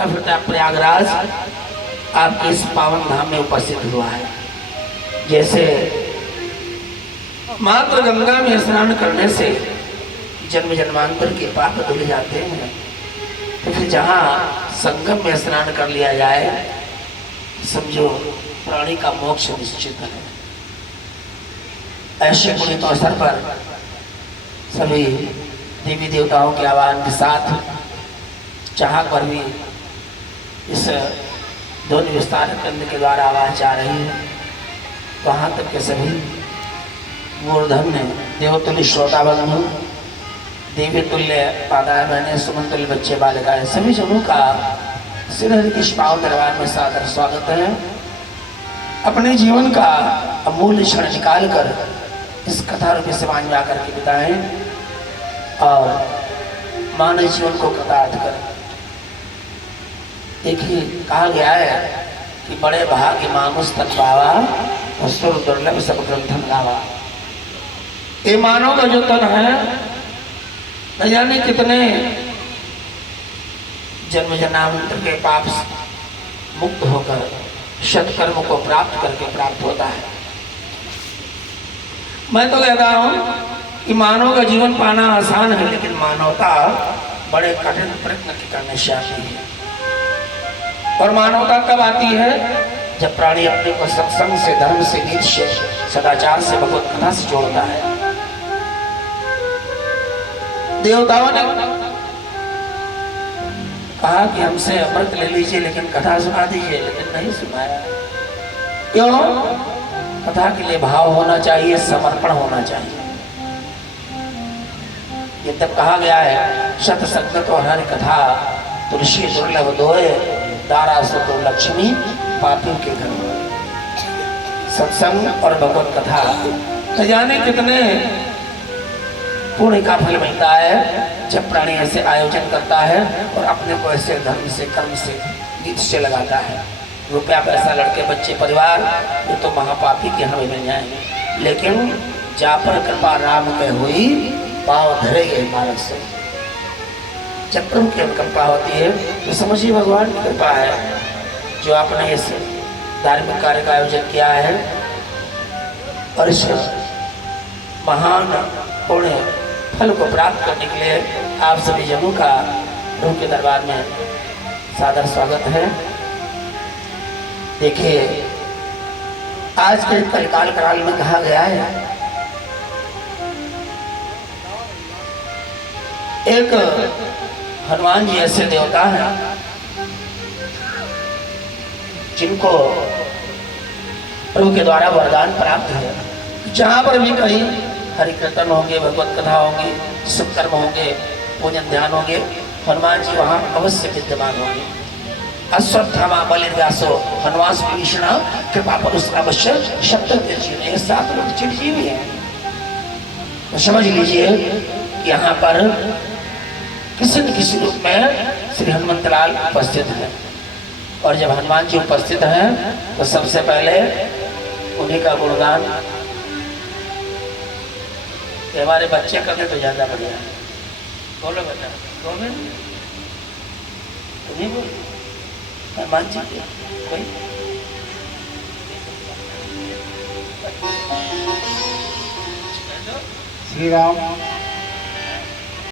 चलता फिरता प्रयागराज आपके इस पावन धाम में उपस्थित हुआ है। जैसे मात्र गंगा में स्नान करने से जन्म जन्मांतर के पाप धुल जाते हैं, तो फिर जहाँ संगम में स्नान कर लिया जाए समझो प्राणी का मोक्ष निश्चित है। ऐसे पुण्य अवसर पर सभी देवी देवताओं के आह्वान के साथ जहाँ पर भी इस ध्वनि विस्तार केंद्र के द्वारा आवाज जा रही है वहाँ तक के सभी मूर्धन्य देवतुल्य श्रोता बंधु, देवी तुल्य माताएं बहनें, सुमन तुल्य बच्चे बालिकाएं, सभी जनों का श्री हरि के पावन दरबार में सादर स्वागत है। अपने जीवन का अमूल्य क्षण निकाल कर इस कथा रूपी समाज में आकर के बिताएं और मानव जीवन को कृतार्थ करें। देखिए कहा गया है कि बड़े भाग्य मानुष तन पावा और सुर दुर्लभ सब ग्रंथन गावा। ये मानव का जो तन है न जाने कितने जन्म जन्मांतर के पाप मुक्त होकर सत्कर्म को प्राप्त करके प्राप्त होता है। मैं तो कहता हूँ कि मानव का जीवन पाना आसान है, लेकिन मानवता बड़े कठिन प्रयत्न करने से आती है। और मानवता कब आती है? जब प्राणी अपने को सत्संग से, धर्म से, नीति से, सदाचार से, भगवत कथा से जोड़ता है। देवताओं ने कहा कि हमसे अमृत ले लीजिए लेकिन कथा सुना दीजिए, लेकिन नहीं सुनाया। क्यों? कथा के लिए भाव होना चाहिए, समर्पण होना चाहिए। ये तब कहा गया है शत संगत और हर कथा तुलसी दुर्लभ दोए दारा सुतो लक्ष्मी पापी के घर। सत्संग और भगवत कथा न जाने कितने पुण्य का फल मिलता है जब प्राणी ऐसे आयोजन करता है और अपने को ऐसे धर्म से, कर्म से, नीति से लगाता है। रुपया पैसा, लड़के बच्चे, परिवार, ये तो महापापी के हमें मिल जाएंगे, लेकिन जा पर कृपा राम पे हुई पाव धरे गए मार्ग से। जब प्रभु की कृपा होती है तो समझिए भगवान की कृपा है जो आपने इस धार्मिक कार्य का आयोजन किया है और इस महान पुण्य फल को प्राप्त करने के लिए आप सभी जनों का प्रभु के दरबार में सादर स्वागत है। देखिए आज के कलिकाल काल में कहा गया है एक हनुमान जी ऐसे देवता हैं जिनको प्रभु के द्वारा वरदान प्राप्त है। जहां पर भी कहीं हरि कीर्तन होंगे, भगवत कथा होंगी, सत्कर्म होंगे, पूजन ध्यान होंगे, हनुमान जी वहां अवश्य विद्यमान होंगे। अश्वत्थामा बलिर्व्यासो हनुमान विभीषण कृपा पुरुष अवश्य शब्द चिरजीवी, सात लोग चिरजीवी हैं। तो समझ लीजिए कि यहाँ पर किसी न किसी रूप में श्री हनुमंत लाल उपस्थित है। और जब हनुमान जी उपस्थित हैं तो सबसे पहले उन्हीं का गुणगान हमारे बच्चे करने तो ज्यादा बढ़िया है। बोलो बेटा, बोलो तुम्हें बोल हनुमान जी के कोई श्री राम